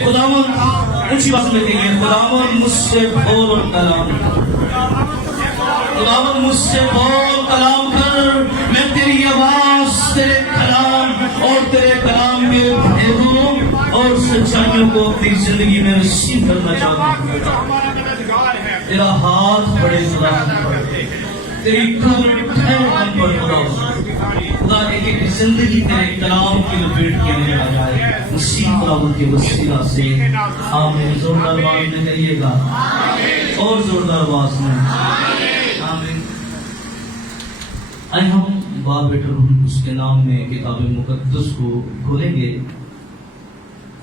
خداوند اونچی بات میں کہیں گے خداوند مجھ سے بول کلام خداوند مجھ سے بول کلام کر میں تیری آواز تیرے کلام اور تیرے کلام کے بھیدوں اور سچائیوں کو اپنی زندگی میں نصیب کرنا چاہتا ہوں تیرا ہاتھ بڑے خدا تیری قدر ہم پر خدا ایک ایک زندگی تیرے کلام کی لپیٹ کے اندر آ جائے مسیح خداوند کے وسیلہ سے آمین زوردار آواز میں کہیے گا اور زوردار آواز میں آمین آئے ہم باپ بیٹا روح القدس کے نام میں کتاب مقدس کو کھولیں گے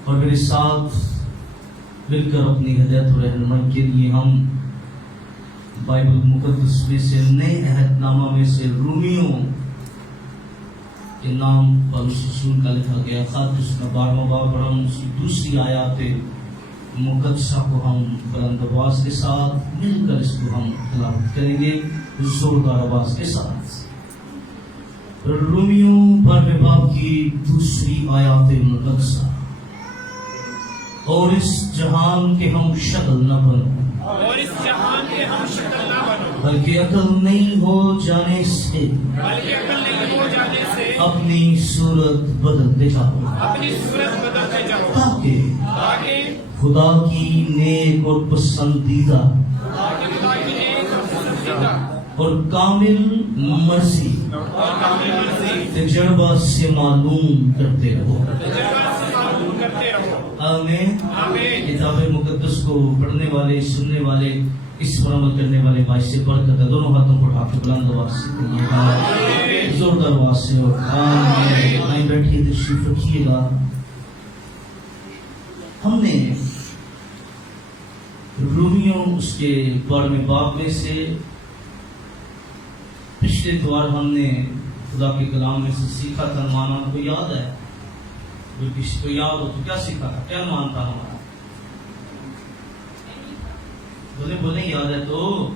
اور میرے ساتھ مل کر اپنی ہدایت و رہنمائی کے لیے ہم بائبل مقدس میں سے نئے عہد نامہ میں سے رومیوں کے نام پولس رسول کا لکھا گیا خط اس کا 12واں باب اور ہم اس کی دوسری آیات مقدسہ کو ہم بلند آواز کے ساتھ مل کر اس کو ہم تلاوت کریں گے زوردار آواز کے ساتھ رومیوں 12ویں باب کی دوسری آیات مقدسہ اور اس جہان کے ہم شکل نہ بنو بلکہ عقل نہیں ہو جانے سے اپنی صورت بدلتے جاؤ تاکہ خدا کی نیک اور پسندیدہ اور کامل مرضی تجربہ سے معلوم کرتے رہو آمین کتاب مقدس کو پڑھنے والے سننے والے اس پر عمل کرنے والے باعث سے برکت ہے دونوں ہاتھوں کو اٹھا کے بلند آواز سے کہیے گا زوردار آواز سے اور آمین آئیں بیٹھیے تشریف رکھیے گا ہم نے رومیوں اس کے 12ویں باب میں سے پچھلے دوار ہم نے خدا کے کلام میں سے سیکھا تھا مانا کو یاد ہے جو کسی کو یاد ہو تو کیا سیکھا تھا کیا مانتا ہمارا بولے بولے یاد ہے تو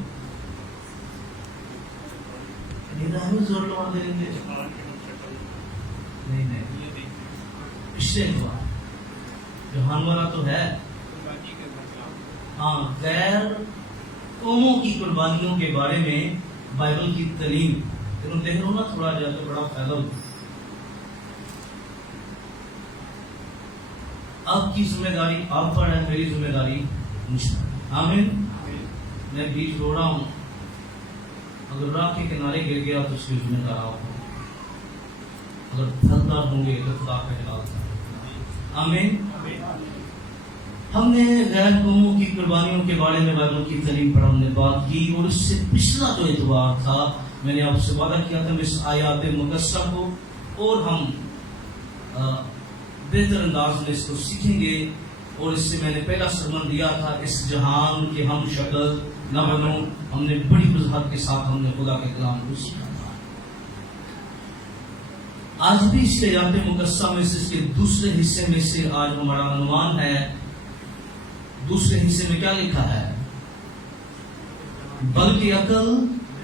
زور لگا دیں گے نہیں پچھلے دوار جہان والا تو ہے ہاں غیر قوموں کی قربانیوں کے بارے میں بائبل کی تعلیم تم دیکھ رہو نا تھوڑا جا تو بڑا فائدہ ہوتا آپ کی ذمہ داری آپ پر ہے میری ذمہ داری مجھ پر آمین میں بیچ رو رہا ہوں اگر راہ کے کنارے گر گیا تو اس کی ذمہ دار آپ ہوں اگر پھلدار ہوں گے تو خدا کا جلال آمین ہم نے غیر قوموں کی قربانیوں کے بارے میں بائبل کی تعلیم پر ہم نے بات کی اور اس سے پچھلا جو اتوار تھا میں نے آپ سے وعدہ کیا تھا اس آیات مقدسہ کو اور ہم بہتر انداز میں اس کو سیکھیں گے اور اس سے میں نے پہلا سرمن دیا تھا اس جہان کے ہم شکل نہ بنو ہم نے بڑی وضاحت کے ساتھ ہم نے خدا کے کلام کو سیکھا تھا آج بھی اس کے آیات مقدسہ میں سے اس کے دوسرے حصے میں سے آج ہمارا عنوان ہے دوسرے حصے میں کیا لکھا ہے بلکہ عقل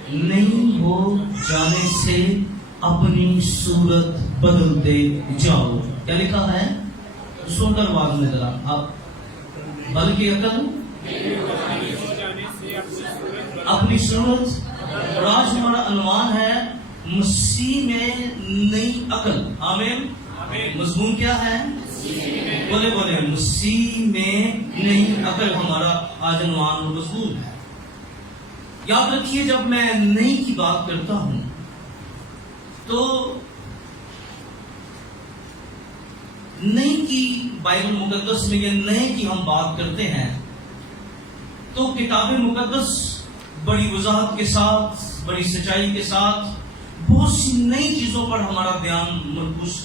نہیں ہو جانے سے اپنی صورت بدلتے جاؤ کیا لکھا ہے سن کر آواز میں ذرا آپ بلکہ عقل اپنی صورت اور آج ہمارا عنوان ہے مسیح میں نئی عقل آمین مضمون کیا ہے بولے بولے مسیح میں نئی عقل ہمارا آج عنوان اور مضمون ہے یاد رکھیے جب میں نئی کی بات کرتا ہوں تو نئی کی بائبل مقدس میں یہ نئے کی ہم بات کرتے ہیں تو کتاب مقدس بڑی وضاحت کے ساتھ بڑی سچائی کے ساتھ بہت سی نئی چیزوں پر ہمارا دھیان مرکوز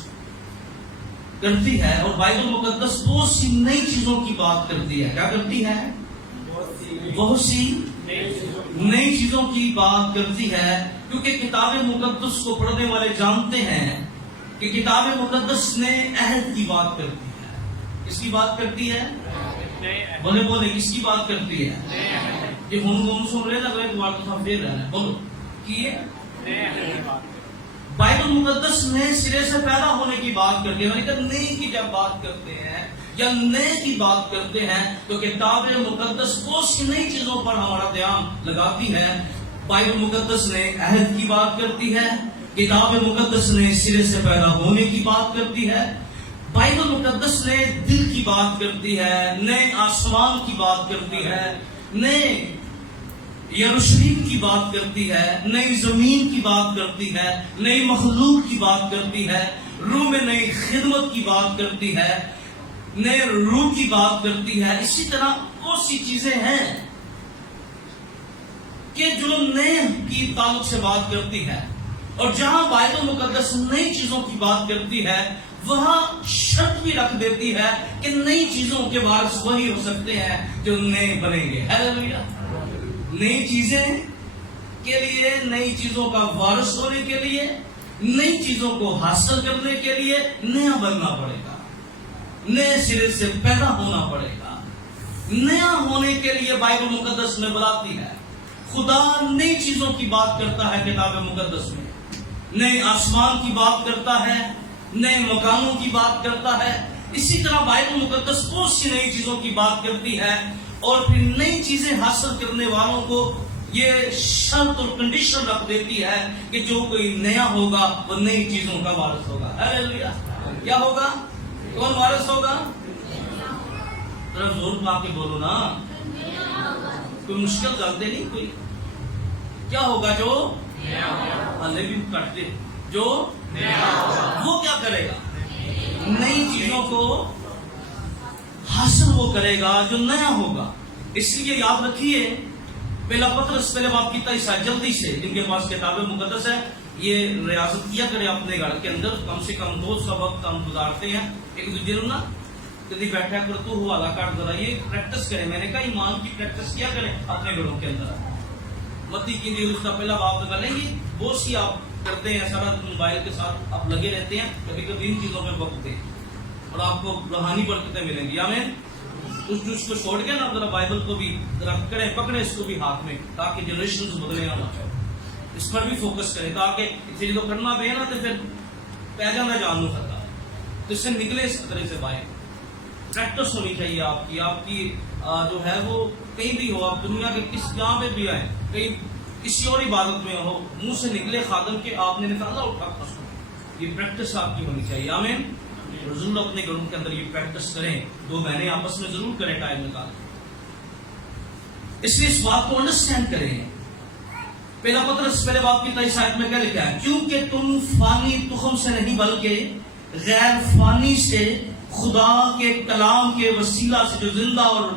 کرتی ہے اور بائبل مقدس بہت سی نئی چیزوں کی بات کرتی ہے کیا کرتی ہے بہت سی نئی چیزوں کی بات کرتی ہے کیونکہ کتاب مقدس کو پڑھنے والے جانتے ہیں کہ کتاب مقدس نے عہد کی بات کرتی ہے کس کی بات کرتی ہے بولے بولے کس کی بات کرتی ہے یہ ہم سن رہے تھے دوبارہ تو پھر رہنا بولو کہ بائبل مقدس نئے سرے سے پیدا ہونے کی بات کرتی ہے نئی کی جب بات کرتے ہیں یا نئے کی بات کرتے ہیں تو کتاب مقدس بہت سی نئی چیزوں پر ہمارا دھیان لگاتی ہے. بائبل مقدس نے عہد کی بات کرتی ہے، کتاب مقدس نے سرے سے پیدا ہونے کی بات کرتی ہے، بائبل مقدس نے دل کی بات کرتی ہے، نئے آسمان کی بات کرتی ہے، نئے یروشلم کی بات کرتی ہے، نئی زمین کی بات کرتی ہے، نئی مخلوق کی بات کرتی ہے، روح میں نئی خدمت کی بات کرتی ہے، نئے روح کی بات کرتی ہے. اسی طرح بہت سی چیزیں ہیں کہ جو نئے کی تعلق سے بات کرتی ہے. اور جہاں بائبل مقدس نئی چیزوں کی بات کرتی ہے وہاں شرط بھی رکھ دیتی ہے کہ نئی چیزوں کے وارث وہی ہو سکتے ہیں جو نئے بنیں گے. ہیلیلویا. نئی چیزیں کے لیے، نئی چیزوں کا وارث ہونے کے لیے، نئی چیزوں کو حاصل کرنے کے لیے نیا بننا پڑے گا، نئے سرے سے پیدا ہونا پڑے گا. نیا ہونے کے لیے بائبل مقدس میں بتاتی ہے. خدا نئی چیزوں کی بات کرتا ہے کتاب مقدس میں، نئے آسمان کی بات کرتا ہے، نئے مکانوں کی بات کرتا ہے. اسی طرح بائبل مقدس بہت سی نئی چیزوں کی بات کرتی ہے اور پھر نئی چیزیں حاصل کرنے والوں کو یہ شرط اور کنڈیشن رکھ دیتی ہے کہ جو کوئی نیا ہوگا وہ نئی چیزوں کا وارث ہوگا. ہیلیلویا. کیا ہوگا؟ کون وارث ہوگا؟ ذرا زور پا کے بولو نا، کوئی مشکل غلطی نہیں کوئی. کیا ہوگا؟ جو بھی کٹتے جو وہ کیا کرے گا؟ نئی چیزوں کو حاصل وہ کرے گا جو نیا ہوگا. اس لیے یاد رکھیے پہلا پترس پہلے باب کی تیسا جلدی سے جن کے پاس کتاب مقدس ہے یہ ریاضت کیا کرے اپنے گھر کے اندر. کم سے کم 2 سبق ہم گزارتے ہیں ایک دوسرے نا کبھی بیٹھا کر تو حوالہ کاٹ ذرا یہ پریکٹس کرے. میں نے کہا ایمان کی پریکٹس کیا کریں اپنے گھروں کے اندر. متی کی لیے اس کا پہلا باب نکالیں گے. بہت سی آپ کرتے ہیں سارا موبائل کے ساتھ آپ لگے رہتے ہیں، کبھی کبھی ان چیزوں پہ وقت دیں اور آپ کو روحانی برکتیں ملیں گی. آمین. اس کو چھوڑ کے نا ذرا بائبل کو بھی ذرا کریں، پکڑے اس کو بھی ہاتھ میں تاکہ جنریشن بدلے نہ چاہے. اس پر بھی فوکس کریں تاکہ اسے جو کرنا پہ نا تو پھر پہ جانا جانو کرتا ہے تو اس سے نکلے اس خطرے سے باہر. پریکٹس ہونی چاہیے آپ کی جو ہے وہ کہیں بھی ہو، آپ دنیا کے کس جہاں پہ بھی آئے، کہیں کسی اور عبادت میں ہو، منہ سے نکلے خادم کے آپ نے نکالا اٹھا پسند. یہ پریکٹس آپ کی ہونی چاہیے. آمین. ضرور اپنے گھروں کے اندر یہ پریکٹس کریں. 2 مہینے آپس میں ضرور کریں ٹائم نکالیں. اس لیے اس بات کو انڈرسٹینڈ کریں. پہلا پترس پہلے باب کی 23 آیت میں کیا لکھا ہے؟ کیونکہ تم فانی تخم سے نہیں بلکہ غیر فانی سے خدا کے کلام کے وسیلہ سے جو زندہ اور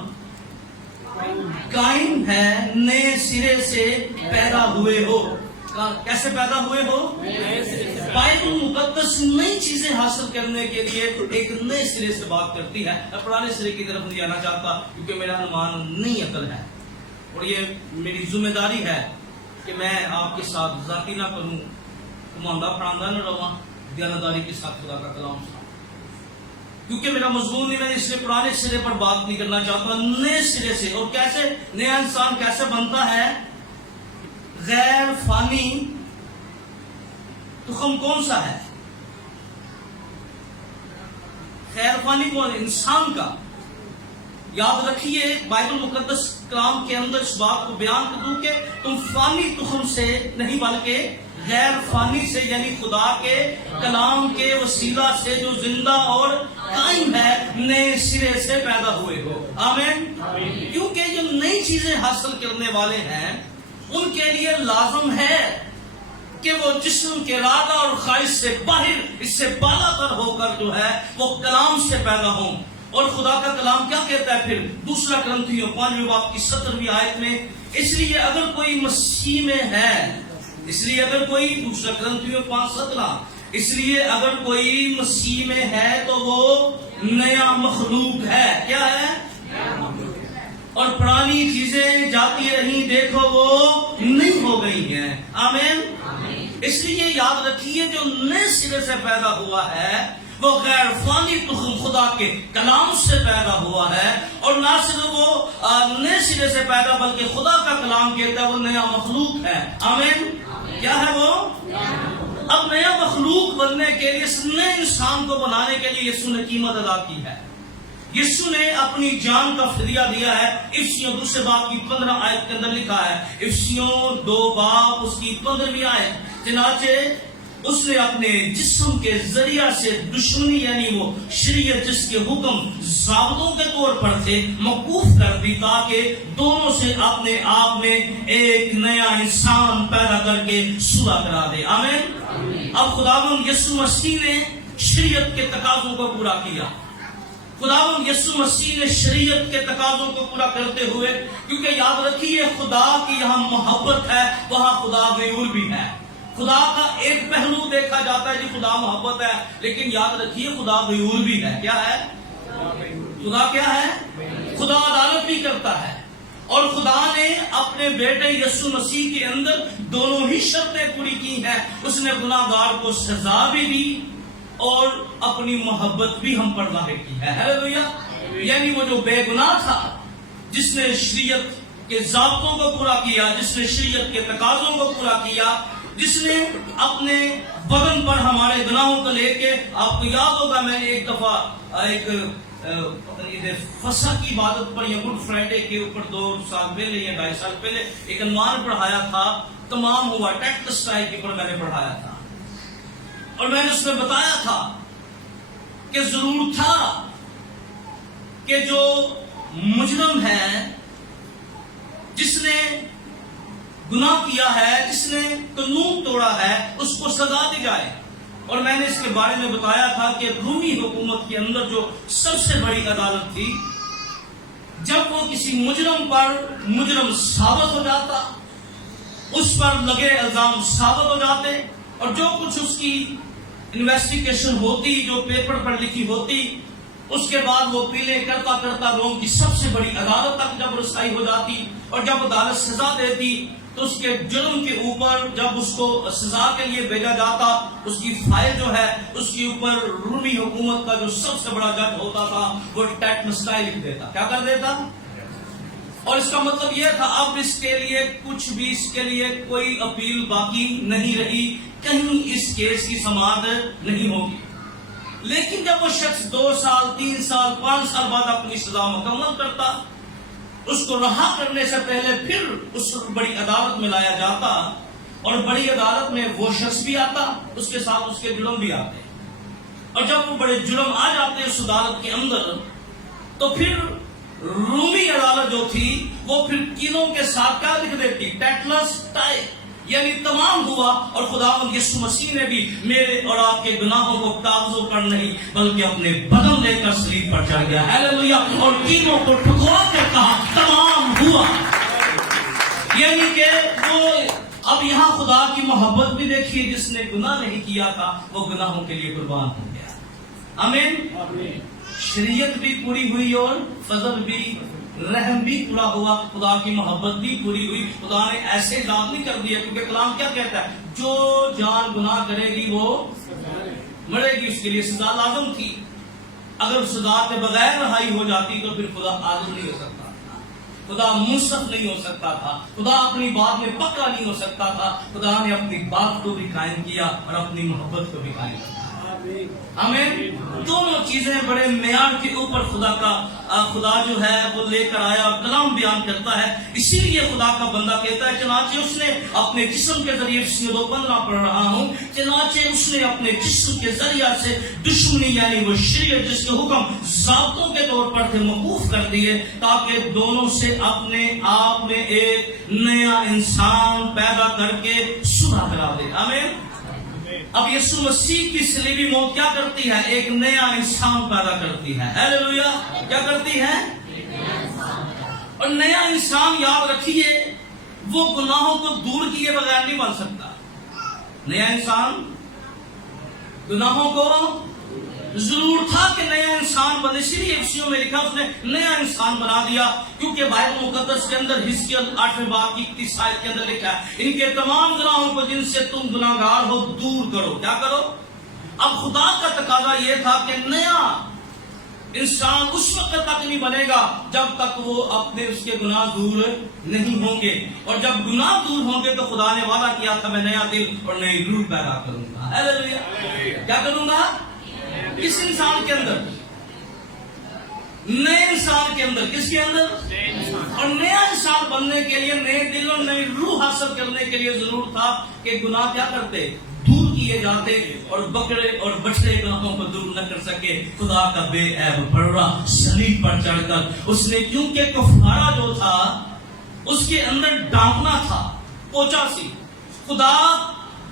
قائم ہے نئے سرے سے پیدا ہوئے ہو. کیسے پیدا ہوئے ہو؟ بائبل مقدس نئی چیزیں حاصل کرنے کے لیے ایک نئے سرے سے بات کرتی ہے. میں پرانے سرے کی طرف نہیں جانا چاہتا کیونکہ میرا انومان نئی عقل ہے اور یہ میری ذمہ داری ہے کہ میں آپ کے ساتھ ذاتی نہ کروں، کماندہ پڑھاندہ نہ رہا، دیانتداری کے ساتھ خدا کا کلام سنا. کیونکہ میرا مضمون نہیں، میں اس لیے پرانے سرے پر بات نہیں کرنا چاہتا، نئے سرے سے. اور کیسے نیا انسان کیسے بنتا ہے؟ غیر فانی تخم کون سا ہے؟ غیر فانی کون؟ انسان کا. یاد رکھیے بائبل مقدس کلام کے اندر اس بات کو بیان کر دوں کہ تم فانی تخم سے نہیں بلکہ غیر فانی سے، یعنی خدا کے کلام کے وسیلہ سے جو زندہ اور قائم ہے نئے سرے سے پیدا ہوئے ہو. آمین. کیونکہ جو نئی چیزیں حاصل کرنے والے ہیں ان کے لیے لازم ہے کہ وہ جسم کے ارادہ اور خواہش سے باہر، اس سے بالا تر ہو کر جو ہے وہ کلام سے پیدا ہوں. اور خدا کا کلام کیا کہتا ہے پھر؟ 2 کرنتھیوں 5 باب کی 17ویں آیت میں، اس لیے اگر کوئی مسیح میں ہے، اس لیے اگر کوئی 2 کرنتھیوں 5:17 اس لیے اگر کوئی مسیح میں ہے تو وہ نیا مخلوق ہے. کیا ہے؟ اور پرانی چیزیں جاتی رہیں، دیکھو وہ نہیں ہو گئی ہیں. آمین. اس لیے یاد رکھیے جو نئے سرے سے پیدا ہوا ہے وہ غیر فانی تخم خدا کے کلام سے پیدا ہوا ہے. اور نہ صرف وہ نئے سرے سے پیدا بلکہ خدا کا کلام کہتا ہے وہ نیا مخلوق ہے. آمین. کیا ہے وہ؟ اب نیا مخلوق بننے کے لیے، اس نئے انسان کو بنانے کے لیے یسوع نے قیمت ادا کی ہے. یسوع نے اپنی جان کا فدیہ دیا ہے۔ افسیوں 2 باب کی 15 آیت کے اندر لکھا ہے، افسیوں 2 باب اس کی 15ویں آیت، چنانچہ اس نے اپنے جسم کے ذریعہ سے دشمنی یعنی وہ شریعت جس کے حکم ضابطوں کے طور پر تھے موقوف کر دی، تاکہ دونوں سے اپنے آپ میں ایک نیا انسان پیدا کر کے صلح کرا دے۔ آمین۔ اب خداوند یسوع مسیح نے شریعت کے تقاضوں کو پورا کیا۔ خداوند یسوع مسیح نے شریعت کے تقاضوں کو پورا کرتے ہوئے، کیونکہ یاد رکھیے خدا کی یہاں محبت ہے، وہاں خدا غیور بھی ہے۔ خدا کا ایک پہلو دیکھا جاتا ہے جی خدا محبت ہے، لیکن یاد رکھیے خدا غیور بھی ہے۔ کیا ہے؟ خدا کیا ہے؟ خدا عدالت بھی کرتا ہے، اور خدا نے اپنے بیٹے یسوع مسیح کے اندر دونوں ہی شرطیں پوری کی ہیں۔ اس نے گناہگار کو سزا بھی دی اور اپنی محبت بھی ہم پر ظاہر کی ہے۔ ہیلیلویا۔ یعنی وہ جو بے گناہ تھا، جس نے شریعت کے ضابطوں کو پورا کیا، جس نے شریعت کے تقاضوں کو پورا کیا، جس نے اپنے بدن پر ہمارے گناہوں کو لے کے، آپ کو یاد ہوگا میں ایک دفعہ ایک فسح کی عبادت پر یا گڈ فرائیڈے کے اوپر 2 سال پہلے یا 2.5 سال پہلے ایک عنوان پڑھایا تھا، تمام ہوا ٹیکسٹائل کے اوپر میں نے پڑھایا تھا، اور میں نے اس میں بتایا تھا کہ ضرور تھا کہ جو مجرم ہے، جس نے گناہ کیا ہے، جس نے قانون توڑا ہے، اس کو سزا دی جائے۔ اور میں نے اس کے بارے میں بتایا تھا کہ رومی حکومت کے اندر جو سب سے بڑی عدالت تھی، جب وہ کسی مجرم پر مجرم ثابت ہو جاتا، اس پر لگے الزام ثابت ہو جاتے، اور جو کچھ اس کی انویسٹیگیشن ہوتی، جو پیپر پر لکھی ہوتی، اس کے بعد وہ پیلے کرتا کرتا روم کی سب سے بڑی عدالت تک جب رسائی ہو جاتی، اور جب عدالت سزا دیتی تو اس کے جرم کے اوپر جب اس کو سزا کے لیے بھیجا جاتا، اس کی فائل جو ہے اس کے اوپر رومی حکومت کا جو سب سے بڑا جج ہوتا تھا وہ ٹیٹنسٹائی لکھ دیتا۔ کیا کر دیتا؟ اور اس کا مطلب یہ تھا اب اس کے لیے کچھ بھی، اس کے لیے کوئی اپیل باقی نہیں رہی، کہیں اس کیس کی سماعت نہیں ہوگی۔ لیکن جب وہ شخص 2 سال 3 سال 5 سال بعد اپنی سزا مکمل کرتا، اس کو رہا کرنے سے پہلے پھر اس بڑی عدالت میں لایا جاتا، اور بڑی عدالت میں وہ شخص بھی آتا، اس کے ساتھ اس کے جرم بھی آتے، اور جب وہ بڑے جرم آ جاتے اس عدالت کے اندر، تو پھر رومی عدالت جو تھی وہ پھر تینوں کے ساتھ کیا لکھ دیتی؟ ٹیٹنسٹائی، یعنی تمام ہوا۔ اور خداوند یسوع مسیح نے بھی میرے اور آپ کے گناہوں کو کاغذوں پر نہیں بلکہ اپنے بدن لے کر صلیب پر چڑھ گیا۔ ہیلیلویا۔ اور تینوں کو ٹھکوا کے کہا تمام ہوا، یعنی کہ وہ اب یہاں خدا کی محبت بھی دیکھیے، جس نے گناہ نہیں کیا تھا وہ گناہوں کے لیے قربان ہو گیا۔ آمین۔ شریعت بھی پوری ہوئی اور فضل بھی، رحم بھی پورا ہوا، خدا کی محبت بھی پوری ہوئی۔ خدا نے ایسے لازمی کر دیا، کیونکہ کلام کیا کہتا ہے؟ جو جان گناہ کرے گی وہ مرے گی، اس کے لیے سزا لازم تھی۔ اگر سزا کے بغیر رہائی ہو جاتی تو پھر خدا عادل نہیں ہو سکتا تھا، خدا منصف نہیں ہو سکتا تھا، خدا اپنی بات میں پکا نہیں ہو سکتا تھا۔ خدا نے اپنی بات کو بھی قائم کیا اور اپنی محبت کو بھی قائم کیا۔ آمین۔ دونوں چیزیں بڑے معیار کے اوپر خدا جو ہے وہ لے کر آیا اور کلام بیان کرتا ہے۔ اسی لیے خدا کا بندہ کہتا ہے، چنانچہ اس نے اپنے جسم کے ذریعے، 2:15 پڑھ رہا ہوں، چنانچہ اس نے اپنے جسم کے ذریعے سے دشمنی یعنی وہ شریعت جس کے حکم ضابطوں کے طور پر تھے موقوف کر دیے، تاکہ دونوں سے اپنے آپ میں ایک نیا انسان پیدا کر کے صلح کرا دے۔ آمین۔ اب یسوع مسیح کی صلیبی موت کیا کرتی ہے؟ ایک نیا انسان پیدا کرتی ہے۔ ہیلیلویا۔ کیا کرتی ہے؟ اور نیا انسان یاد رکھیے وہ گناہوں کو دور کیے بغیر نہیں بن سکتا۔ نیا انسان گناہوں کو ضرور تھا کہ نیا انسان بنے، اسی لیے افسیوں میں لکھا اس نے نیا انسان بنا دیا، کیونکہ بائبل مقدس کے اندر حزقیل 8 باب کی 30 آیت کے اندر لکھا ہے، ان کے تمام گناہوں کو جن سے تم گناہگار ہو دور کرو۔ کیا کرو؟ اب خدا کا تقاضا یہ تھا کہ نیا انسان اس وقت تک نہیں بنے گا جب تک وہ اپنے اس کے گناہ دور نہیں ہوں گے، اور جب گناہ دور ہوں گے تو خدا نے وعدہ کیا تھا میں نیا دل اور نئی روح پیدا کروں گا۔ ہیلیلویا۔ کیا کروں گا؟ کس انسان کے اندر؟ نئے انسان کے اندر. کس کے اندر؟ اور نیا انسان بننے کے لیے نئے دل اور نئی روح حاصل کرنے کے لیے ضرور تھا کہ گناہ کیا کرتے؟ دور کیے جاتے. اور بکرے اور بچڑے گناہوں کو دور نہ کر سکے. خدا کا بے عیب بڑا صلیب پر چڑھ کر اس نے، کیونکہ کفارہ جو تھا اس کے اندر ڈانپنا تھا، پوچا سی. خدا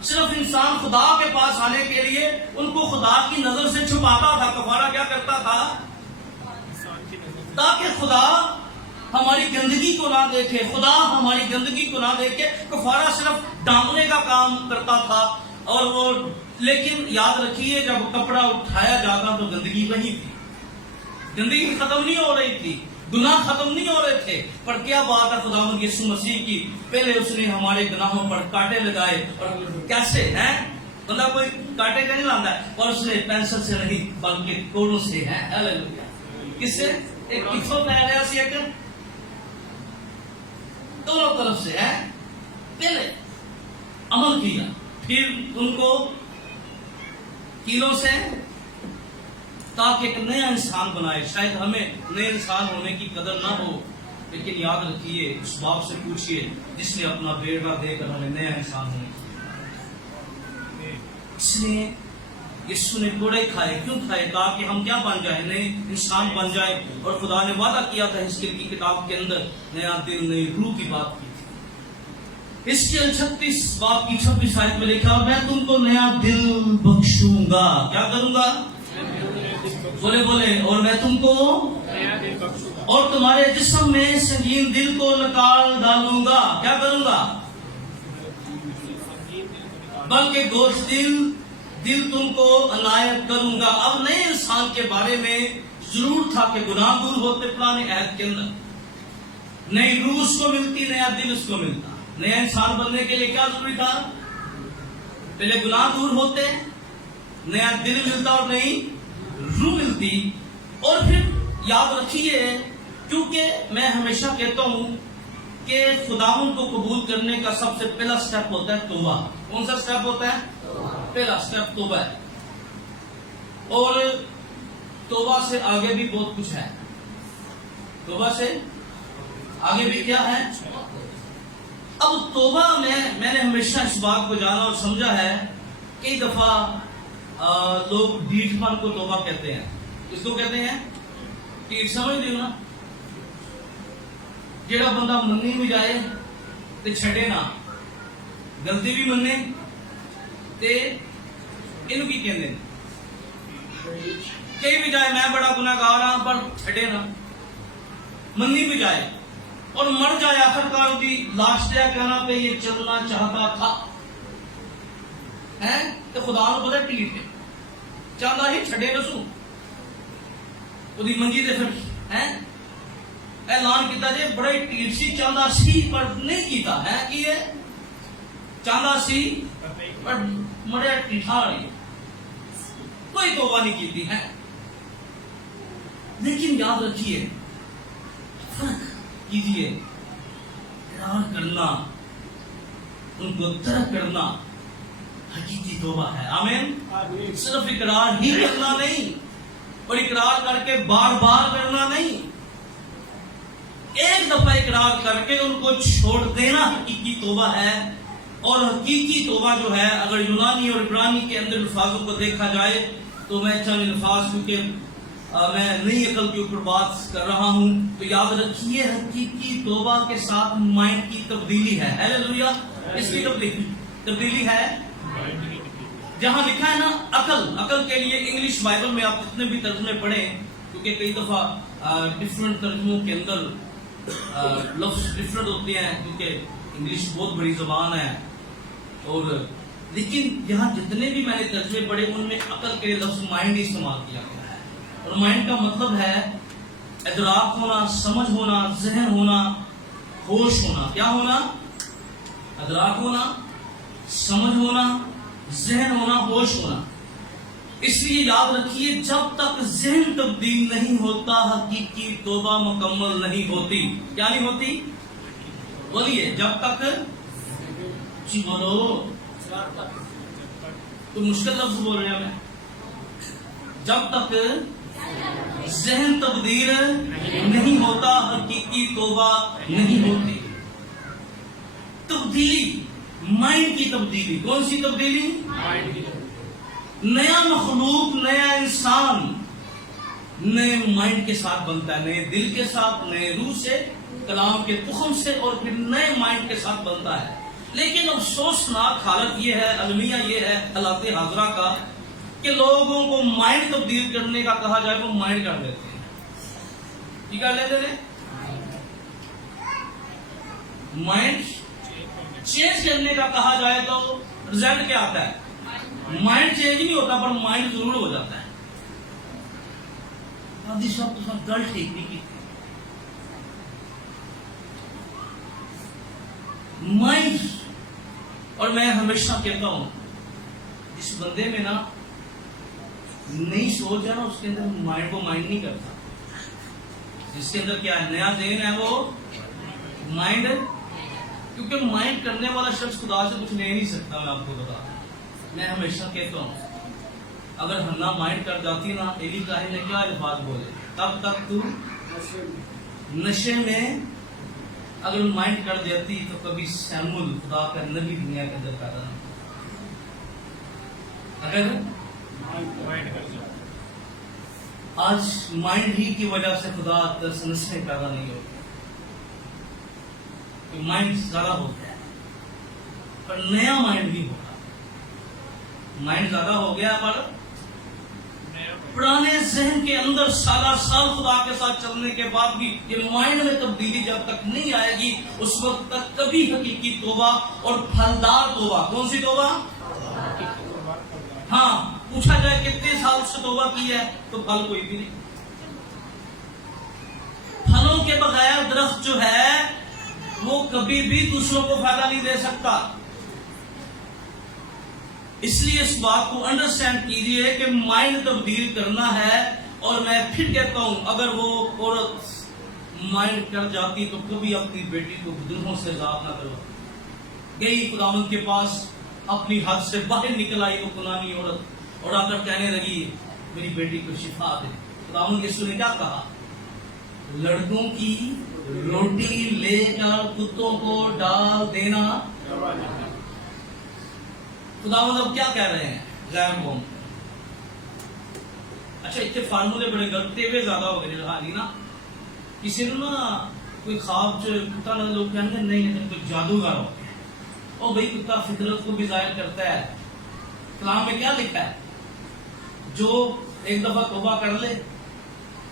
صرف انسان خدا کے پاس آنے کے لیے ان کو خدا کی نظر سے چھپاتا تھا. کفارہ کیا کرتا تھا؟ تاکہ خدا ہماری گندگی کو نہ دیکھے. خدا ہماری گندگی کو نہ دیکھے. کفارہ صرف ڈانپنے کا کام کرتا تھا. اور وہ، لیکن یاد رکھیے جب کپڑا اٹھایا جاتا تو گندگی وہی تھی. گندگی ختم نہیں ہو رہی تھی، گناہ ختم نہیں ہو رہے تھے. پر کیا بات ہے خداوند یسوع مسیح کی، پہلے اس نے ہمارے گناہوں پر کانٹے لگائے. اور کیسے ہیں؟ بندہ کوئی کانٹے کا نہیں لاتا ہے، اور اس نے پینسل سے نہیں بلکہ کوڑوں سے ہے. ہاللیلویا. کس سے؟ ایک کسوں پہلے سی ایک دونوں طرف سے ہے. پہلے عمل کیا، پھر ان کو کیلوں سے، تاکہ ایک نیا انسان بنائے. شاید ہمیں نئے انسان ہونے کی قدر نہ ہو، لیکن یاد رکھیے اس باپ سے پوچھئے جس نے اپنا بیٹا دے کر ہمیں نیا انسان ہونے کی. اس نے یسوع نے کوڑے کھائے. کیوں کھائے؟ تاکہ ہم کیا بن جائیں؟ نئے انسان بن جائیں. اور خدا نے وعدہ کیا تھا حزقیل کی کتاب کے اندر نیا دل نئی روح کی بات کی. حزقیل 36 باب کی 26 آیت میں لکھا، میں تم کو نیا دل بخشوں گا. کیا کروں گا؟ بولے بولے. اور میں تم کو اور تمہارے جسم میں سنگین دل کو نکال ڈالوں گا. کیا کروں گا؟ بلکہ گوشت دل تم کو عنایت کروں گا. اب نئے انسان کے بارے میں ضرور تھا کہ گناہ دور ہوتے پرانے عہد کے اندر، نئی روح اس کو ملتی، نیا دل اس کو ملتا. نیا انسان بننے کے لیے کیا ضروری تھا؟ پہلے گناہ دور ہوتے، نیا دل ملتا اور نئی روح ملتی. اور پھر یاد رکھیے، کیونکہ میں ہمیشہ کہتا ہوں کہ خداوند کو قبول کرنے کا سب سے پہلا سٹیپ ہوتا ہے توبہ. کون سا سٹیپ ہوتا ہے؟ پہلا سٹیپ توبہ ہے. اور توبہ سے آگے بھی بہت کچھ ہے. توبہ سے آگے بھی کیا ہے؟ اب توبہ میں نے ہمیشہ اس بات کو جانا اور سمجھا ہے. کئی دفعہ لوگ ڈیٹھ پن کو توبہ کہتے ہیں. اس کو کہتے ہیں ڈیٹھ، سمجھ دیو نا، جیڑا بندہ مننی بھی جائے تے چھڑے نا، غلطی بھی مننے تے انہوں کی کہندے کہیں بھی جائے میں بڑا گناہگار ہاں پر چھڑے نا، مننی بھی جائے اور مر جائے، آخر کار بھی لاسٹ ڈے کہنا پہ یہ چلنا چاہتا تھا ہے تو خدا نو پتہ ٹھیک ہے چاہتا ہی چھڑے نسو وہ منجی دے پھر ہے اعلان کیتا جے بڑے ٹھیک سی چاہتا سی پر نہیں کیتا ہے کی ہے چاہتا سی پر مڑے ٹھیٹھا رہی کوئی توبہ نہیں کیتی ہے. لیکن یاد رکھیے فرق کیجئے، اقرار کرنا، ان کو ترک کرنا حقیقی توبہ ہے. آمین. صرف اقرار ہی کرنا نہیں اور اقرار کر کے بار بار کرنا نہیں، ایک دفعہ اقرار کر کے ان کو چھوڑ دینا حقیقی توبہ ہے. اور حقیقی توبہ جو ہے اگر یونانی اور عبرانی کے اندر الفاظوں کو دیکھا جائے تو میں چند الفاظ کیونکہ میں نئی عقل کے اوپر بات کر رہا ہوں تو یاد رکھیے حقیقی توبہ کے ساتھ مائنڈ کی تبدیلی ہے. ہیلیلویا. اس کی تبدیلی ہے. جہاں لکھا ہے نا عقل کے لیے انگلش بائبل میں آپ جتنے بھی ترجمے پڑھیں کیونکہ کئی دفعہ ڈفرنٹ ترجموں کے اندر لفظ ڈفرنٹ ہوتے ہیں کیونکہ انگلش بہت بڑی زبان ہے. اور لیکن یہاں جتنے بھی میں نے ترجمے پڑھے ان میں عقل کے لفظ مائنڈ استعمال کیا گیا ہے. اور مائنڈ کا مطلب ہے ادراک ہونا، سمجھ ہونا، ذہن ہونا، ہوش ہونا. کیا ہونا؟ ادراک ہونا، سمجھ ہونا، ذہن ہونا، ہوش ہونا. اس لیے یاد رکھیے جب تک ذہن تبدیل نہیں ہوتا حقیقی توبہ مکمل نہیں ہوتی. کیا نہیں ہوتی؟ بولیے. جب تک جی بولو تو مشکل لفظ بول رہے ہیں. میں جب تک ذہن تبدیل نہیں ہوتا، حقیقی توبہ نہیں ہوتی۔ تبدیلی، مائنڈ کی تبدیلی۔ کون سی تبدیلی؟ نیا مخلوق، نیا انسان نئے مائنڈ کے ساتھ بنتا ہے، نئے دل کے ساتھ، نئے روح سے، کلام کے تخم سے، اور پھر نئے مائنڈ کے ساتھ بنتا ہے۔ لیکن افسوسناک حالت یہ ہے، المیہ یہ ہے حالات حاضرہ کا، کہ لوگوں کو مائنڈ تبدیل کرنے کا کہا جائے وہ مائنڈ کر دیتے ہیں۔ یہ کر لیتے ہیں، مائنڈ چینج کرنے کا کہا جائے تو رزلٹ کیا آتا ہے؟ مائنڈ چینج نہیں ہوتا پر مائنڈ ضرور ہو جاتا ہے۔ قاضی صاحب تو سب گل ٹھیک نہیں کی، مائنڈ، اور میں ہمیشہ کہتا ہوں اس بندے میں نا نئی سوچ ہے نا، اس کے اندر مائنڈ کو مائنڈ نہیں کرتا۔ جس کے اندر کیا ہے، نیا ذہن ہے، وہ مائنڈ، کیونکہ مائنڈ کرنے والا شخص خدا سے کچھ لے نہیں سکتا۔ میں آپ کو بتا دوں، میں ہمیشہ کہتا ہوں اگر ہنہ مائنڈ کر جاتی نا، ایلی طاہر نے کیا الفاظ بولے، تب تک تو نشے میں اگر مائنڈ کر دیتی تو کبھی سیمول خدا کا نبی دنیا کے اندر پیدا نہیں۔ اگر آج مائنڈ ہی کی وجہ سے خدا دس نسلیں پیدا نہیں ہوتی، مائنڈ زیادہ ہو گیا پر نیا مائنڈ بھی ہوگا۔ مائنڈ زیادہ ہو گیا پر پرانے ذہن کے اندر سالہ سال خدا کے ساتھ چلنے کے بعد بھی یہ مائنڈ میں تبدیلی جب تک نہیں آئے گی، اس وقت تک کبھی حقیقی توبہ اور پھلدار توبہ۔ کون سی توبہ؟ ہاں، پوچھا جائے کتنے سال سے توبہ کی ہے تو پھل کوئی بھی نہیں۔ پھلوں کے بغیر درخت جو ہے وہ کبھی بھی دوسروں کو فائدہ نہیں دے سکتا۔ اس لیے اس بات کو انڈرسٹینڈ کیجئے کہ مائنڈ تبدیل کرنا ہے، اور میں پھر کہتا ہوں اگر وہ عورت مائنڈ کر جاتی تو کبھی اپنی بیٹی کو گناہوں سے آزاد نہ کرو۔ گئی خداوند کے پاس، اپنی حد سے باہر نکل آئی وہ پرانی عورت، اور آ کر کہنے لگی میری بیٹی کو شفا دے۔ خداوند یسوع نے کیا کہا؟ لڑکوں کی روٹی لے کر کتوں کو ڈال دینا۔ خداوند اب کیا کہہ رہے ہیں غیر قوم؟ اچھا اتنے فارمولے بڑے غلطے ہوئے زیادہ ہو گئے حالی نا۔ کسی نے نا کوئی خواب جو کتا نہ، لوگ کہیں گے نہیں نہیں کوئی جادوگر ہو گیا، او بھائی کتا فطرت کو بھی ظاہر کرتا ہے۔ کلام میں کیا لکھا ہے؟ جو ایک دفعہ توبہ کر لے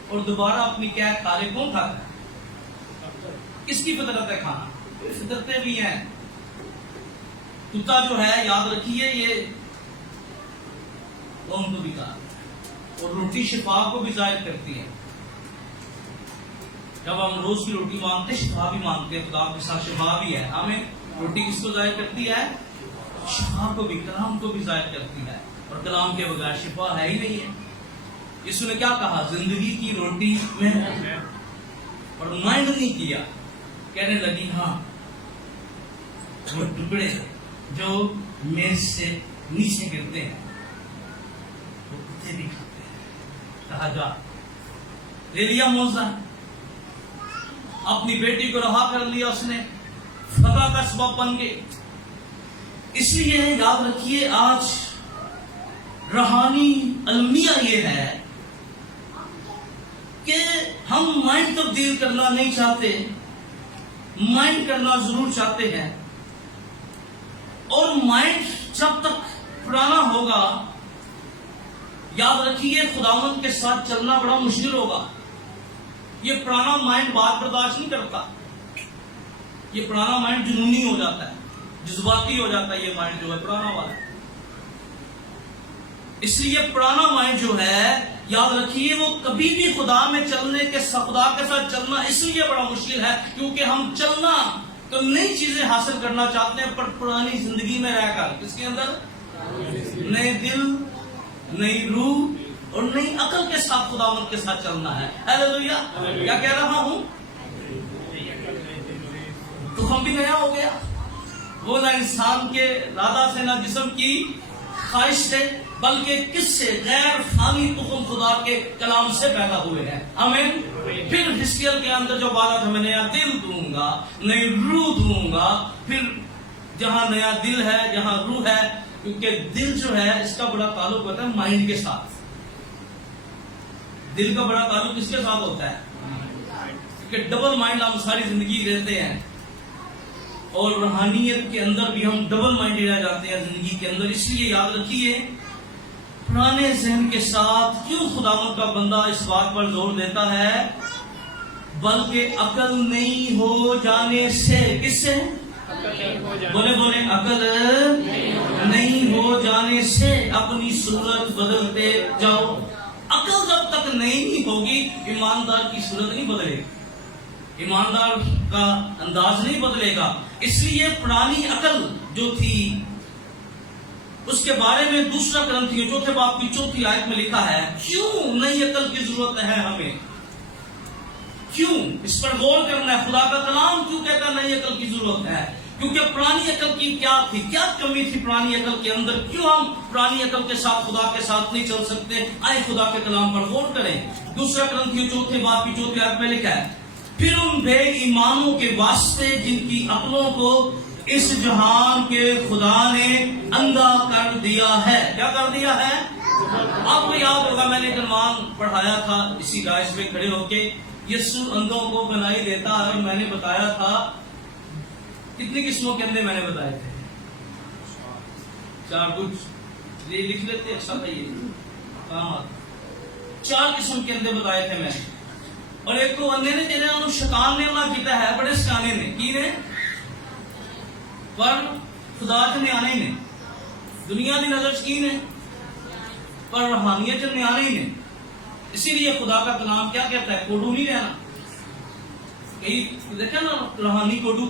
اور دوبارہ اپنی قید کھا لے، کون کھاتا ہے؟ کس کی فطرت ہے کھانا؟ فطرتیں بھی ہیں۔ کتا جو ہے یاد رکھیے یہ قوم کو بھی کھاتا ہے، اور روٹی شفا کو بھی ظاہر کرتی ہے۔ جب ہم روز کی روٹی مانگتے ہیں شفا بھی مانگتے ہیں، خدا کے ساتھ شفا بھی ہے۔ ہمیں روٹی کس کو ظاہر کرتی ہے؟ شفا کو بھی، کلام کو بھی ظاہر کرتی ہے، اور کلام کے بغیر شفا ہے ہی نہیں ہے۔ یسوع نے کیا کہا؟ زندگی کی روٹی میں، اور مائنڈ نہیں کیا، کہنے لگی ہاں وہ ٹکڑے جو میز سے نیچے گرتے ہیں وہ کتے بھی کھاتے ہیں۔ کہا جا، لے لیا موزہ، اپنی بیٹی کو رہا کر لیا، اس نے فتح کا سبب بن گئے۔ اس لیے یاد رکھیے آج روحانی المیہ یہ ہے کہ ہم مائنڈ تبدیل کرنا نہیں چاہتے، مائنڈ کرنا ضرور چاہتے ہیں، اور مائنڈ جب تک پرانا ہوگا یاد رکھیے خداوند کے ساتھ چلنا بڑا مشکل ہوگا۔ یہ پرانا مائنڈ بات برداشت نہیں کرتا، یہ پرانا مائنڈ جنونی ہو جاتا ہے، جذباتی ہو جاتا ہے۔ یہ مائنڈ جو ہے پرانا والا، اس لیے پرانا مائنڈ جو ہے یاد رکھیے وہ کبھی بھی خدا میں چلنے کے، خدا کے ساتھ چلنا اس لیے بڑا مشکل ہے کیونکہ ہم چلنا تو نئی چیزیں حاصل کرنا چاہتے ہیں، پر پرانی زندگی میں رہ کر، کس کے اندر؟ نئے دل، نئی روح اور نئی عقل کے ساتھ خداوند کے ساتھ چلنا ہے۔ ہیلیلویا! کیا کہہ رہا ہوں؟ تو ہم بھی نیا ہو گیا، وہ نہ انسان کے ارادہ سے، نہ جسم کی خواہش سے، بلکہ کس سے؟ غیر فانی تخم خدا کے کلام سے پیدا ہوئے ہیں. آمین. پھر حزقیل کے اندر جو بات ہے، میں نیا دل دوں گا، نئی روح دوں گا. پھر جہاں نیا دل ہے، جہاں روح ہے، کیونکہ دل جو ہے اس کا بڑا تعلق ہوتا ہے مائنڈ کے ساتھ. دل کا بڑا تعلق کس کے ساتھ ہوتا ہے؟ کہ ڈبل مائنڈ ہم ساری زندگی رہتے ہیں، اور روحانیت کے اندر بھی ہم ڈبل مائنڈ رہ جاتے ہیں زندگی کے اندر. اس لیے یاد رکھیے، پرانے ذہن کے ساتھ کیوں خداوند کا بندہ اس بات پر زور دیتا ہے؟ بلکہ عقل نہیں ہو جانے سے. کس سے؟ بولے عقل نہیں ہو جانے سے اپنی صورت بدلتے جاؤ. عقل جب تک نہیں ہوگی، ایماندار کی صورت نہیں بدلے گی، ایماندار کا انداز نہیں بدلے گا. اس لیے پرانی عقل جو تھی، اس کے بارے میں دوسرا کرنتھیوں چوتھے باب کی 4 آیت میں لکھا ہے، کیوں نئی عقل کی ضرورت ہے ہمیں؟ کیوں؟ اس پر غور کرنا ہے. خدا کا کلام کیوں کہتا ہے نئی عقل کی ضرورت ہے؟ کیونکہ پرانی عقل کی کیا تھی، کیا کمی تھی پرانی عقل کے اندر؟ کیوں ہم پرانی عقل کے ساتھ خدا کے ساتھ نہیں چل سکتے؟ آئے خدا کے کلام پر غور کریں. دوسرا کرنتھیوں چوتھے باب کی 4 آیت میں لکھا ہے، پھر ان بے ایمانوں کے واسطے جن کی عقلوں کو اس جہان کے خدا نے اندھا کر دیا ہے. کیا کر دیا ہے؟ آپ کو یاد ہوگا میں نے عنوان پڑھایا تھا اسی ڈائس پہ کھڑے ہو کے، یسوع اندھوں کو بنائی دیتا ہے. اور میں نے بتایا تھا کتنی قسموں کے اندھے میں نے بتائے تھے؟ 4. کچھ یہ لکھ لیتے اچھا تھا. یہ 4 قسم کے اندھے بتائے تھے میں نے. اور ایک تو اندھے نے جنہیں شیطان نے اللہ کیتا ہے، بڑے سیانے نے کی نے، پر خدا چ نیانے ہی نے، دنیا کی نظر کی نے، پر روحانیت چ نیانے ہی نے. اسی لیے خدا کا کلام کیا کہتا ہے؟ کوڈو نہیں رہنا. کئی دیکھا نا روحانی کوڈو،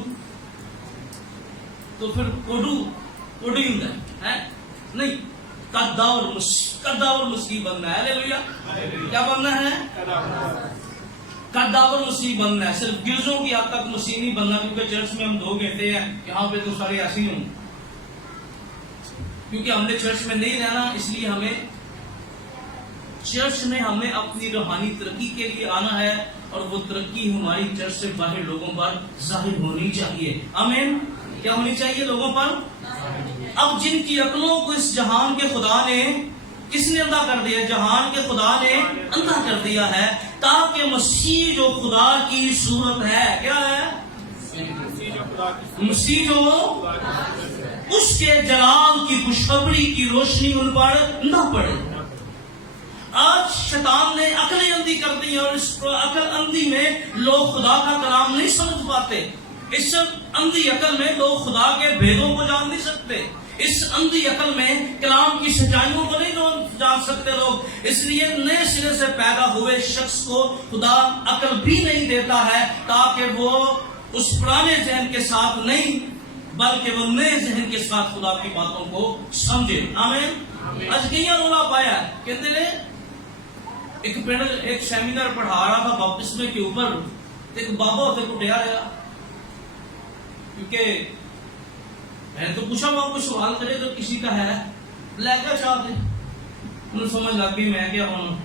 تو پھر کوڈو ہی ہوتا ہے نہیں. قداور مسیح بننا ہے. ہاللیلویا. کیا بننا ہے؟ قداور مسیح بننا ہے. صرف گرجوں کی حد تک مسیح نہیں بننا، کیونکہ چرچ میں ہم 2 گھنٹے ہیں، یہاں پہ تو سارے ایسے ہی ہوں. کیونکہ ہم نے چرچ میں نہیں رہنا، اس لیے ہمیں چرچ میں ہمیں اپنی روحانی ترقی کے لیے آنا ہے، اور وہ ترقی ہماری چرچ سے باہر لوگوں پر ظاہر ہونی چاہیے. آمین. کیا ہونی چاہیے لوگوں پر؟ اب جن کی عقلوں کو اس جہان کے خدا نے، کس نے اندھا کر دیا؟ جہان کے خدا نے اندھا کر دیا ہے، تاکہ مسیح جو خدا کی صورت ہے، کیا ہے؟ مسیح جو اس کے جلال کی خوشخبری کی روشنی ان پر نہ پڑے. آج شیطان نے عقلیں اندھی کر دی، اور اس عقل اندھی میں لوگ خدا کا کلام نہیں سمجھ پاتے. اس اندھی عقل میں لوگ خدا کے بھیدوں کو جان نہیں سکتے. اس اندھی عقل میں کلام کی سچائیوں کو نہیں جان سکتے لوگ. اس لیے نئے سرے سے پیدا ہوئے شخص کو خدا عقل بھی نہیں دیتا ہے، تاکہ وہ اس پرانے ذہن کے ساتھ نہیں، بلکہ وہ نئے ذہن کے ساتھ خدا کی باتوں کو سمجھے. آمین. اج کیا رولا پایا کہتے ہیں، ایک سیمینار پڑھا رہا تھا بپتسمے کے اوپر، ایک بابا ہوتے کٹیا رہا، کیونکہ میں نے تو پوچھا وہ کوئی سوال کرے تو کسی کا ہے لے کے چاہ دے. انہوں سمجھ لگ گئی میں کیا ہوں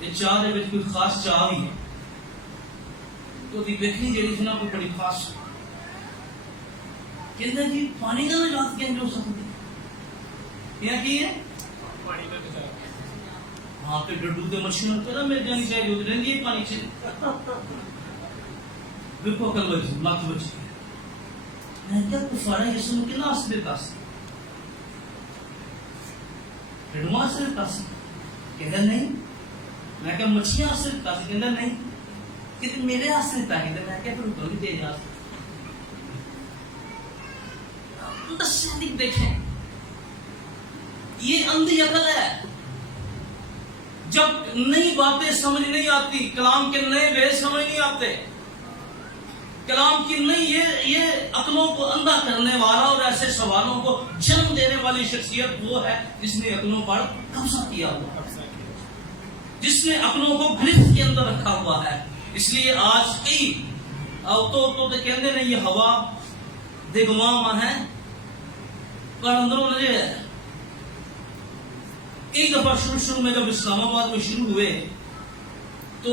یہ چاہ دے کوئی خاص چاہ ہی ہے، تو دیکھنی جیڑی تھی نا کوئی بڑی خاص کہتے جی پانی کا نجات کیسے ہو سکتی ہے؟ کی ہے وہاں پہ ڈڈو کے مچھلی ہوتے نا مل جانی چاہیے ہوتی رہی ہے پانی سے. دیکھو کل بچی لکھ بچی میں کیا کفارہ یسوع نے کنا اس دیتا سی ڈڈواں سے دیتا سی کہتا نہیں. میں کیا مچھلیاں سے دیتا سی کہتا نہیں. کہ میرے ہاتھ سے دیتا ہے میں کیا پھر اتر بھی دے جا دیکھیں. یہ اندھی عقل ہے. جب نئی باتیں سمجھ نہیں آتی، کلام کے نئے وے سمجھ نہیں آتے، کلام کی نئی یہ عقلوں کو اندھا کرنے والا اور ایسے سوالوں کو جنم دینے والی شخصیت وہ ہے جس نے عقلوں پر قبضہ کیا ہوا، جس نے عقلوں کو گرفت کے اندر رکھا ہوا ہے. اس لیے آج کئی تو کہتے ہیں یہ ہوا دگماں ہے پر اندروں نظر ہے. کئی دفعہ شروع میں جب اسلام آباد میں شروع ہوئے تو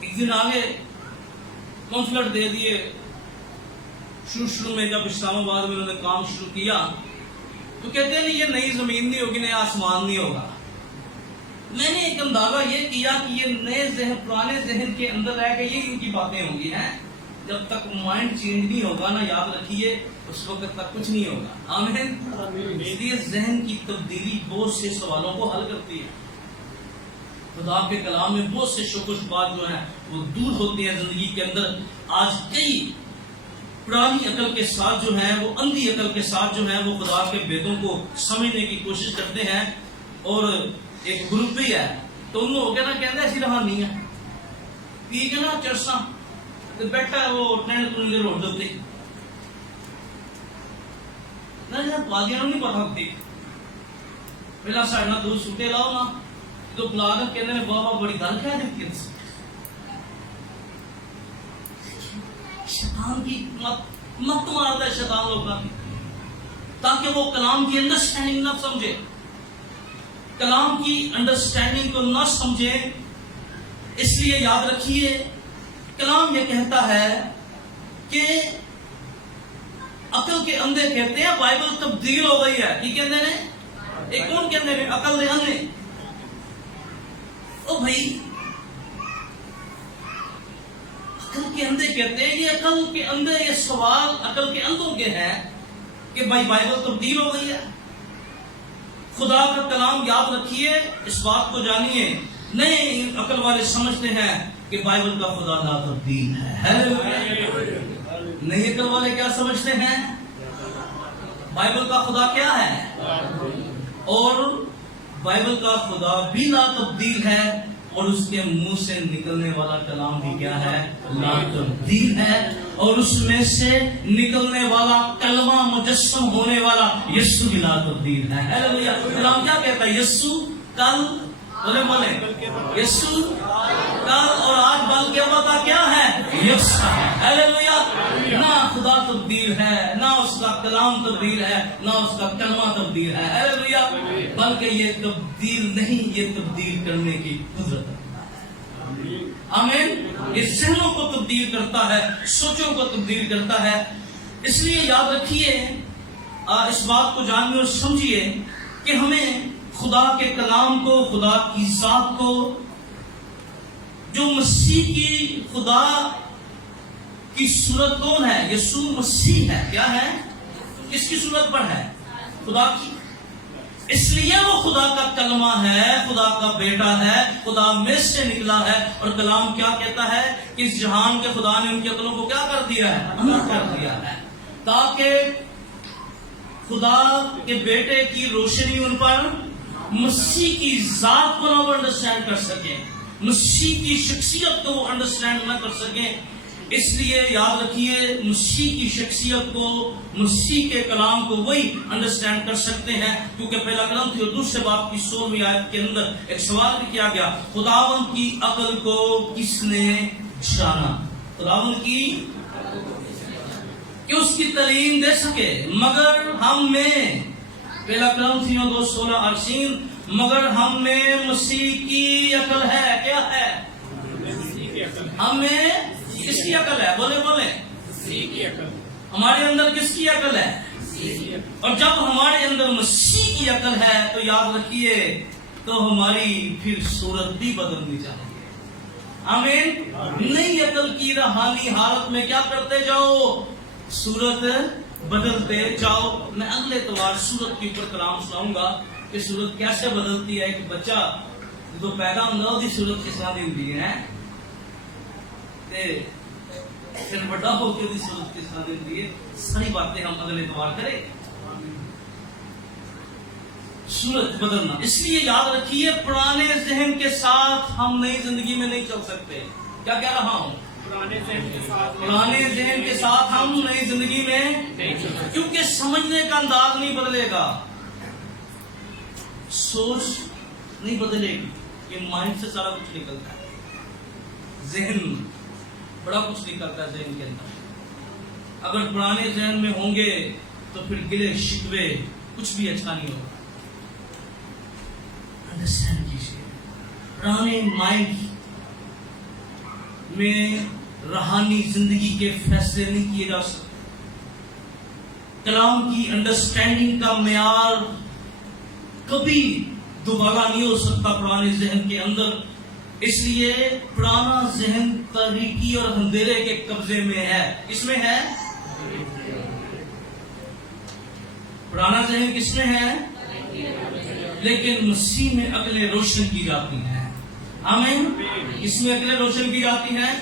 ایک دن آگے پمفلٹ دے دیے. شروع میں جب اسلام آباد میں انہوں نے کام شروع کیا تو کہتے ہیں نہیں یہ نئی زمین نہیں ہوگی، نیا آسمان نہیں ہوگا. میں نے ایک اندازہ یہ کیا کہ یہ نئے ذہن پرانے ذہن کے اندر رہ کے یہ ان کی باتیں ہوں گی ہیں. جب تک مائنڈ چینج نہیں ہوگا نا، یاد رکھیے اس وقت تک کچھ نہیں ہوگا. آمین. اس لیے ذہن کی تبدیلی بہت سے سوالوں کو حل کرتی ہے. خدا کے کلام میں بہت سے شک و شبہات جو ہیں وہ دور ہوتی ہیں زندگی کے اندر. آج کئی پرانی عقل کے ساتھ جو ہیں وہ اندھی عقل کے ساتھ جو ہیں وہ خدا کے بیتوں کو سمجھنے کی کوشش کرتے ہیں. اور ایک گروپ بھی ہے تو انہوں ہو گیا نا کہنا ایسی روحانی ہے پی کے نا چرساں بیٹھا ہے وہ ٹرینڈ تنگے روڈ دے نہ پادیاں نہیں پتا ہوتی. پہلا سائڈ نہ دو سوٹے لاؤ نا تو بلا کر کہتے ہیں بابا بڑی گل کہہ دیتی ہے. شیطان کی مت مارتا ہے شیطان لوگوں کی تاکہ وہ کلام کی انڈرسٹینڈنگ نہ سمجھے، کلام کی انڈرسٹینڈنگ کو نہ سمجھے. اس لیے یاد رکھیے کلام یہ کہتا ہے کہ عقل کے اندھے کہتے ہیں بائبل تبدیل ہو گئی ہے. یہ کہتے ہیں ایک کون کہتے ہیں عقل دے اندھے. او بھائی عقل کے اندھے کہتے ہیں، یہ عقل کے اندھے یہ سوال عقل کے اندھوں کے ہیں کہ بھائی بائبل تبدیل ہو گئی ہے. خدا کا کلام یاد رکھیے، اس بات کو جانیے. نئے عقل والے سمجھتے ہیں کہ بائبل کا خدا لا تبدیل ہے. نئے عقل والے کیا سمجھتے ہیں؟ بائبل کا خدا کیا ہے؟ اور بائبل کا خدا بھی لا تبدیل ہے اور اس کے منہ سے نکلنے والا کلام بھی کیا ہے؟ لا تبدیل ہے. اور اس میں سے نکلنے والا کلمہ مجسم ہونے والا یسوع بھی لا تبدیل ہے. ہیلیلویا. کلام کیا کہتا ہے؟ یسوع کل بولے یسوع کل اور آج بلکہ وعدہ کیا ہے؟ یکساں ہے. ہیلیلویا. نہ خدا تبدیل ہے، نہ اس کا کلام تبدیل ہے، نہ اس کا کلمہ تبدیل ہے. ہیلیلویا. بلکہ یہ تبدیل نہیں، یہ تبدیل کرنے کی قدرت ہے. آمین. یہ ذہنوں کو تبدیل کرتا ہے، سوچوں کو تبدیل کرتا ہے. اس لیے یاد رکھیے، اس بات کو جانیے اور سمجھیے کہ ہمیں خدا کے کلام کو، خدا کی ذات کو، جو مسیح کی خدا کی صورت کون ہے؟ یسوع مسیح ہے. کیا ہے؟ کس کی صورت پر ہے؟ خدا کی. اس لیے وہ خدا کا کلمہ ہے، خدا کا بیٹا ہے، خدا میں سے نکلا ہے. اور کلام کیا کہتا ہے کہ اس جہان کے خدا نے ان کی عقلوں کو کیا کر دیا ہے؟ اندھا کر دیا ہے، تاکہ خدا کے بیٹے کی روشنی ان پر، مسیح کی ذات کو نہ وہ انڈرسٹینڈ کر سکیں، مسیح کی شخصیت کو وہ انڈرسٹینڈ نہ کر سکیں. اس لیے یاد رکھیے مسیح کی شخصیت کو، مسیح کے کلام کو وہی انڈرسٹینڈ کر سکتے ہیں. کیونکہ پہلا کلام تھی اور دوسرے باب کی 16ویں آیت کے اندر ایک سوال بھی کیا گیا، خداوند کی عقل کو کس نے جانا؟ خداوند کی کہ اس کی تعلیم دے سکے، مگر ہم میں، پہلا کلام تھی 2:16 عرصین، مگر ہم میں مسیح کی عقل ہے. کیا ہے؟ ہم میں کس کی عقل ہے؟ بولے مسیح کی عقل. ہمارے اندر کس کی عقل ہے؟ اور جب ہمارے اندر مسیح کی عقل ہے تو یاد رکھیے تو ہماری پھر صورت بھی بدلنی چاہیے. آمین. نئی عقل کی روحانی حالت میں کیا کرتے جاؤ؟ صورت بدلتے جاؤ. میں اگلے اتوار صورت کے اوپر کلام سناؤں گا کہ صورت کیسے بدلتی ہے. ایک بچہ جو پیدا ہوتا ہے صورت کس طرح دی ہے، پھر بڑا ہو کے صورت کس طرح دی ہے. ساری باتیں ہم اگلے اتوار کریں. صورت بدلنا. اس لیے یاد رکھیے پرانے ذہن کے ساتھ ہم نئی زندگی میں نہیں چل سکتے. کیا کہہ رہا ہوں؟ پرانے ذہن کے ساتھ ہم نئی زندگی میں نہیں چل سکتے، کیونکہ سمجھنے کا انداز نہیں بدلے گا، سوچ نہیں بدلے گی. یہ مائنڈ سے سارا کچھ نکلتا ہے، ذہن بڑا کچھ نکلتا ہے ذہن کے اندر. اگر پرانے ذہن میں ہوں گے تو پھر گلے شکوے کچھ بھی اچھا نہیں ہوگا. انڈرسٹینڈ کیجیے, پرانے مائنڈ میں روحانی زندگی کے فیصلے نہیں کیے جا سکتے. کلام کی انڈرسٹینڈنگ کا معیار کبھی دوبارہ نہیں ہو سکتا پرانے ذہن کے اندر. اس لیے پرانا ذہن تاریکی اور اندھیرے کے قبضے میں ہے. کس میں ہے؟ پرانا ذہن کس میں ہے؟ لیکن مسیح میں عقلیں روشن کی جاتی ہیں. آمین. اس میں عقلیں روشن کی جاتی ہیں.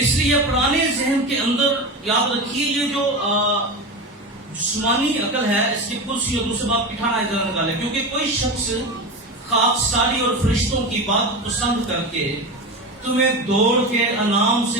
اس لیے پرانے ذہن کے اندر یاد رکھیے, یہ جو جسمانی عقل ہے اس کی کرسی اور دوسرے بات بٹھانا ذرا نکالے, کیونکہ کوئی شخص خاکساری اور فرشتوں کی بات پسند کر کے تمہیں دوڑ کے انعام سے